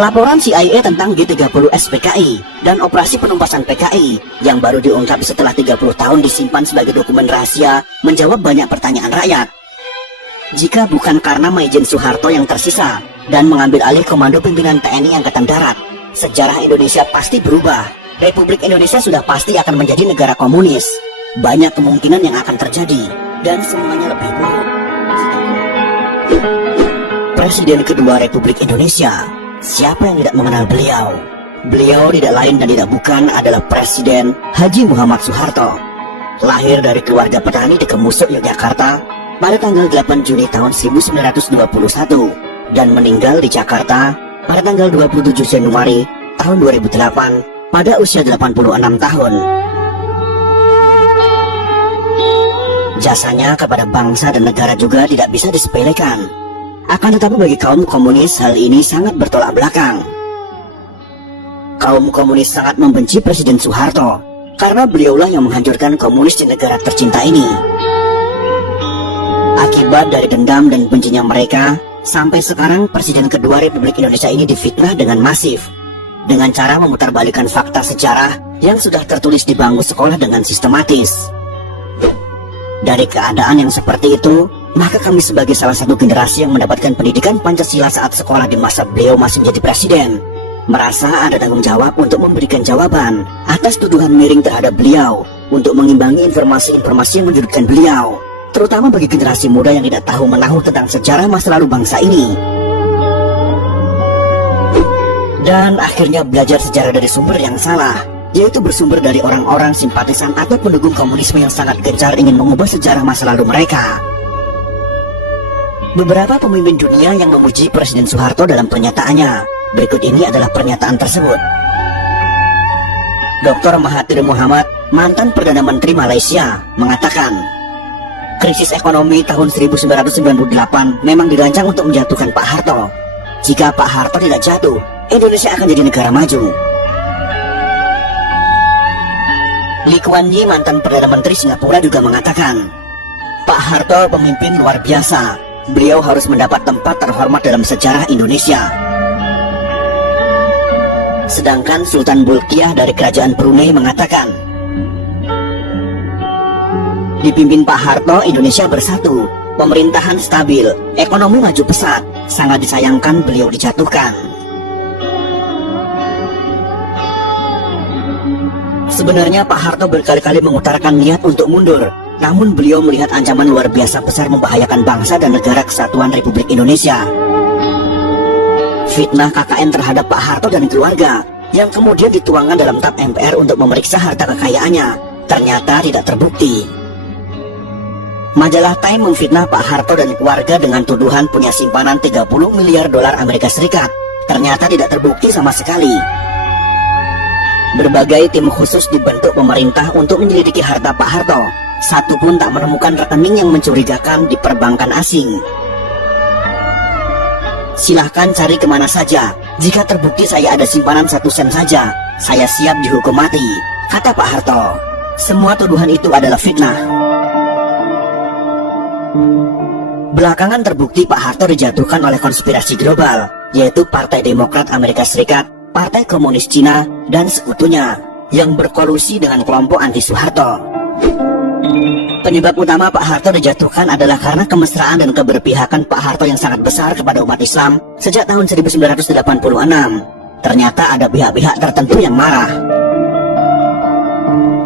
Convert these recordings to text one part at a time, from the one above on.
Laporan CIA tentang G30S PKI dan operasi penumpasan PKI yang baru diungkap setelah 30 tahun disimpan sebagai dokumen rahasia menjawab banyak pertanyaan rakyat. Jika bukan karena Maijen Soeharto yang tersisa dan mengambil alih komando pimpinan TNI Angkatan Darat, sejarah Indonesia pasti berubah. Republik Indonesia sudah pasti akan menjadi negara komunis. Banyak kemungkinan yang akan terjadi dan semuanya lebih buruk. Presiden kedua Republik Indonesia, siapa yang tidak mengenal beliau? Beliau tidak lain dan tidak bukan adalah Presiden Haji Muhammad Soeharto. Lahir dari keluarga petani di Kemusuk, Yogyakarta pada tanggal 8 Juni tahun 1921 dan meninggal di Jakarta pada tanggal 27 Januari tahun 2008 pada usia 86 tahun. Jasanya kepada bangsa dan negara juga tidak bisa disepelekan. Akan tetapi bagi kaum komunis hal ini sangat bertolak belakang. Kaum komunis sangat membenci Presiden Soeharto karena beliaulah yang menghancurkan komunis di negara tercinta ini. Akibat dari dendam dan bencinya mereka, sampai sekarang Presiden kedua Republik Indonesia ini difitnah dengan masif, dengan cara memutarbalikkan fakta sejarah yang sudah tertulis di bangku sekolah dengan sistematis. Dari keadaan yang seperti itu, maka kami sebagai salah satu generasi yang mendapatkan pendidikan Pancasila saat sekolah di masa beliau masih menjadi presiden, merasa ada tanggung jawab untuk memberikan jawaban atas tuduhan miring terhadap beliau, untuk mengimbangi informasi-informasi yang menyudutkan beliau, terutama bagi generasi muda yang tidak tahu menahu tentang sejarah masa lalu bangsa ini. Dan akhirnya belajar sejarah dari sumber yang salah, yaitu bersumber dari orang-orang simpatisan atau pendukung komunisme yang sangat gencar ingin mengubah sejarah masa lalu mereka. Beberapa pemimpin dunia yang memuji Presiden Soeharto dalam pernyataannya. Berikut ini adalah pernyataan tersebut. Dr. Mahathir Mohamad, mantan Perdana Menteri Malaysia, mengatakan, krisis ekonomi tahun 1998 memang dirancang untuk menjatuhkan Pak Harto. Jika Pak Harto tidak jatuh, Indonesia akan jadi negara maju. Lee Kuan Yew, mantan Perdana Menteri Singapura, juga mengatakan, Pak Harto pemimpin luar biasa. Beliau harus mendapat tempat terhormat dalam sejarah Indonesia. Sedangkan Sultan Bolkiah dari Kerajaan Brunei mengatakan, dipimpin Pak Harto, Indonesia bersatu, pemerintahan stabil, ekonomi maju pesat. Sangat disayangkan beliau dijatuhkan. Sebenarnya Pak Harto berkali-kali mengutarakan niat untuk mundur, namun beliau melihat ancaman luar biasa besar membahayakan bangsa dan negara kesatuan Republik Indonesia. Fitnah KKN terhadap Pak Harto dan keluarga yang kemudian dituangkan dalam TAP MPR untuk memeriksa harta kekayaannya ternyata tidak terbukti. Majalah Time memfitnah Pak Harto dan keluarga dengan tuduhan punya simpanan 30 miliar dolar Amerika Serikat. Ternyata tidak terbukti sama sekali. Berbagai tim khusus dibentuk pemerintah untuk menyelidiki harta Pak Harto. Satu pun tak menemukan rekening yang mencurigakan di perbankan asing. Silahkan cari kemana saja. Jika terbukti saya ada simpanan 1 sen saja, saya siap dihukum mati, kata Pak Harto. Semua tuduhan itu adalah fitnah. Belakangan terbukti Pak Harto dijatuhkan oleh konspirasi global, yaitu Partai Demokrat Amerika Serikat, Partai Komunis Cina, dan sekutunya yang berkolusi dengan kelompok anti Soeharto. Penyebab utama Pak Harto dijatuhkan adalah karena kemesraan dan keberpihakan Pak Harto yang sangat besar kepada umat Islam sejak tahun 1986. Ternyata ada pihak-pihak tertentu yang marah.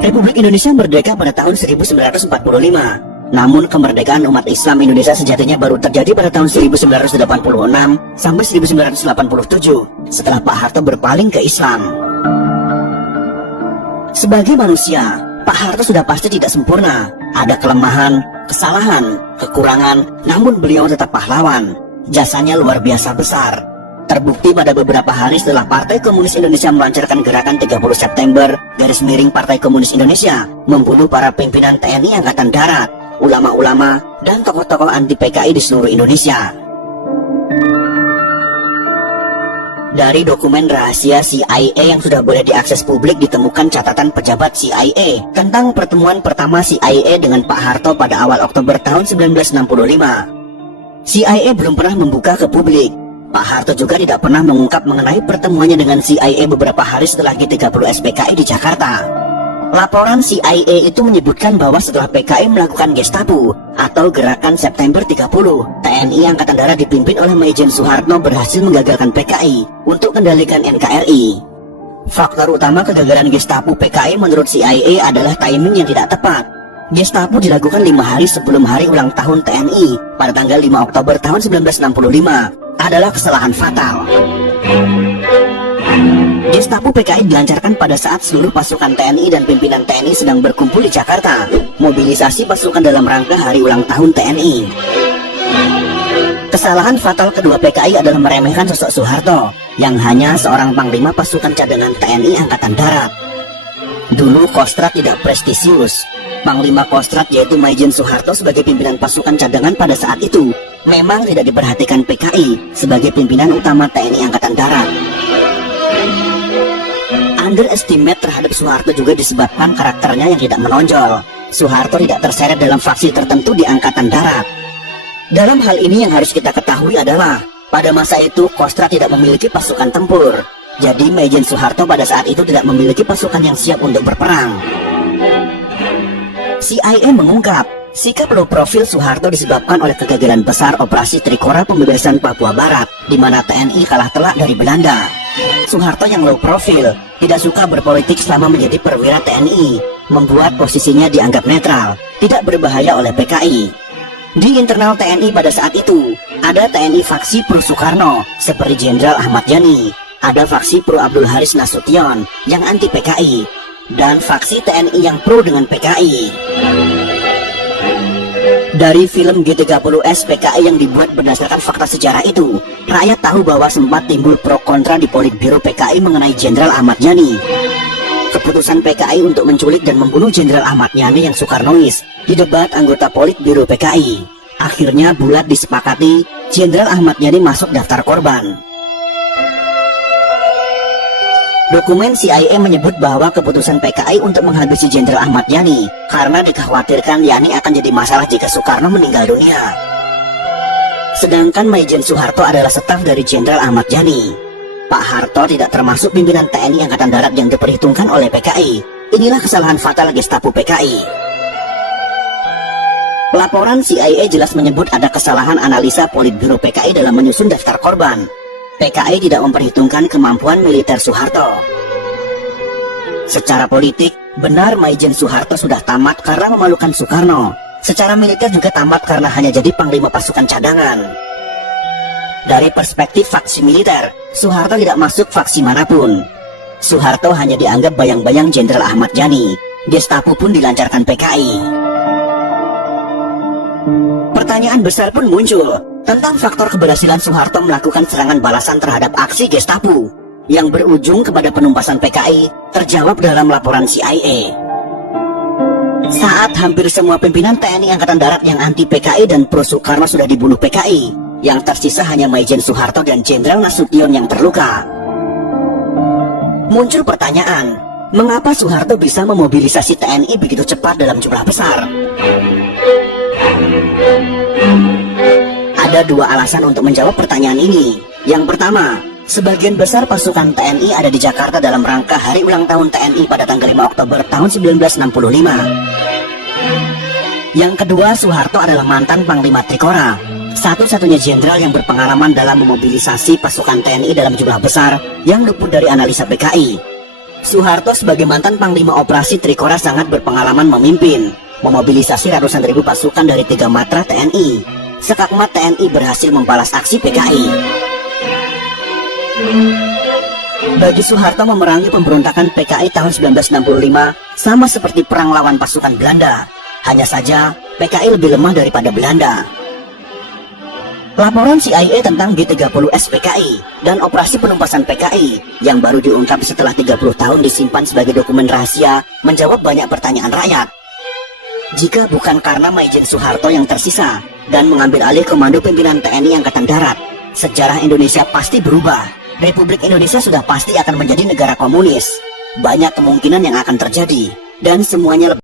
Republik Indonesia merdeka pada tahun 1945. Namun kemerdekaan umat Islam Indonesia sejatinya baru terjadi pada tahun 1986 sampai 1987 setelah Pak Harto berpaling ke Islam. Sebagai manusia, Pak Harto sudah pasti tidak sempurna. Ada kelemahan, kesalahan, kekurangan, namun beliau tetap pahlawan. Jasanya luar biasa besar. Terbukti pada beberapa hari setelah Partai Komunis Indonesia melancarkan gerakan 30 September, Partai Komunis Indonesia, membunuh para pimpinan TNI Angkatan Darat, ulama-ulama, dan tokoh-tokoh anti PKI di seluruh Indonesia. Dari dokumen rahasia CIA yang sudah boleh diakses publik ditemukan catatan pejabat CIA tentang pertemuan pertama CIA dengan Pak Harto pada awal Oktober tahun 1965. CIA belum pernah membuka ke publik. Pak Harto juga tidak pernah mengungkap mengenai pertemuannya dengan CIA beberapa hari setelah G30 SPKI di Jakarta. Laporan CIA itu menyebutkan bahwa setelah PKI melakukan Gestapo atau Gerakan September 30, TNI Angkatan Darat dipimpin oleh Maijen Soeharto berhasil menggagalkan PKI untuk kendalikan NKRI. Faktor utama kegagalan Gestapo PKI menurut CIA adalah timing yang tidak tepat. Gestapo dilakukan 5 hari sebelum hari ulang tahun TNI pada tanggal 5 Oktober tahun 1965 adalah kesalahan fatal. Gestapo PKI dilancarkan pada saat seluruh pasukan TNI dan pimpinan TNI sedang berkumpul di Jakarta, mobilisasi pasukan dalam rangka hari ulang tahun TNI. Kesalahan fatal kedua PKI adalah meremehkan sosok Soeharto, yang hanya seorang panglima pasukan cadangan TNI Angkatan Darat. Dulu Kostrat tidak prestisius. Panglima Kostrat yaitu Maijen Soeharto sebagai pimpinan pasukan cadangan pada saat itu memang tidak diperhatikan PKI sebagai pimpinan utama TNI Angkatan Darat. Underestimate terhadap Soeharto juga disebabkan karakternya yang tidak menonjol. Soeharto tidak terseret dalam faksi tertentu di Angkatan Darat. Dalam hal ini yang harus kita ketahui adalah pada masa itu Kostrat tidak memiliki pasukan tempur. Jadi Maijen Soeharto pada saat itu tidak memiliki pasukan yang siap untuk berperang. CIA mengungkap, sikap low profil Soeharto disebabkan oleh kegagalan besar operasi Trikora pembebasan Papua Barat, di mana TNI kalah telak dari Belanda. Soeharto yang low profil, tidak suka berpolitik selama menjadi perwira TNI, membuat posisinya dianggap netral, tidak berbahaya oleh PKI. Di internal TNI pada saat itu, ada TNI faksi pro Soekarno, seperti Jenderal Ahmad Yani, ada faksi pro Abdul Haris Nasution, yang anti PKI, dan faksi TNI yang pro dengan PKI. Dari film G30 SPKI yang dibuat berdasarkan fakta sejarah itu, rakyat tahu bahwa sempat timbul pro kontra di Politbiro PKI mengenai Jenderal Ahmad Yani. Keputusan PKI untuk menculik dan membunuh Jenderal Ahmad Yani yang Soekarnois didebat anggota Politbiro PKI. Akhirnya bulat disepakati Jenderal Ahmad Yani masuk daftar korban. Dokumen CIA menyebut bahwa keputusan PKI untuk menghabisi Jenderal Ahmad Yani karena dikhawatirkan Yani akan jadi masalah jika Soekarno meninggal dunia. Sedangkan Maijen Soeharto adalah staf dari Jenderal Ahmad Yani. Pak Harto tidak termasuk pimpinan TNI Angkatan Darat yang diperhitungkan oleh PKI. Inilah kesalahan fatal Gestapo PKI. Laporan CIA jelas menyebut ada kesalahan analisa Politbiro PKI dalam menyusun daftar korban. PKI tidak memperhitungkan kemampuan militer Soeharto. Secara politik, benar Maijen Soeharto sudah tamat karena memalukan Soekarno. Secara militer juga tamat karena hanya jadi panglima pasukan cadangan. Dari perspektif faksi militer, Soeharto tidak masuk faksi manapun. Soeharto hanya dianggap bayang-bayang Jenderal Ahmad Yani. Gestapo pun dilancarkan PKI. Pertanyaan besar pun muncul tentang faktor keberhasilan Soeharto melakukan serangan balasan terhadap aksi Gestapo yang berujung kepada penumpasan PKI terjawab dalam laporan CIA. Saat hampir semua pimpinan TNI Angkatan Darat yang anti PKI dan pro Soekarno sudah dibunuh PKI, yang tersisa hanya Maijen Soeharto dan Jenderal Nasution yang terluka. Muncul pertanyaan, mengapa Soeharto bisa memobilisasi TNI begitu cepat dalam jumlah besar? Ada dua alasan untuk menjawab pertanyaan ini. Yang pertama, sebagian besar pasukan TNI ada di Jakarta dalam rangka hari ulang tahun TNI pada tanggal 5 Oktober tahun 1965. Yang kedua, Soeharto adalah mantan Panglima Trikora, satu-satunya jenderal yang berpengalaman dalam memobilisasi pasukan TNI dalam jumlah besar yang luput dari analisa PKI. Soeharto sebagai mantan Panglima Operasi Trikora sangat berpengalaman memimpin, memobilisasi ratusan ribu pasukan dari 3 matra TNI. Sekakmat TNI berhasil membalas aksi PKI. Bagi Soeharto memerangi pemberontakan PKI tahun 1965 sama seperti perang lawan pasukan Belanda. Hanya saja PKI lebih lemah daripada Belanda. Laporan CIA tentang G30 SPKI dan operasi penumpasan PKI yang baru diungkap setelah 30 tahun disimpan sebagai dokumen rahasia menjawab banyak pertanyaan rakyat. Jika bukan karena Maijen Soeharto yang tersisa dan mengambil alih komando pimpinan TNI Angkatan Darat, sejarah Indonesia pasti berubah. Republik Indonesia sudah pasti akan menjadi negara komunis. Banyak kemungkinan yang akan terjadi, dan semuanya lebih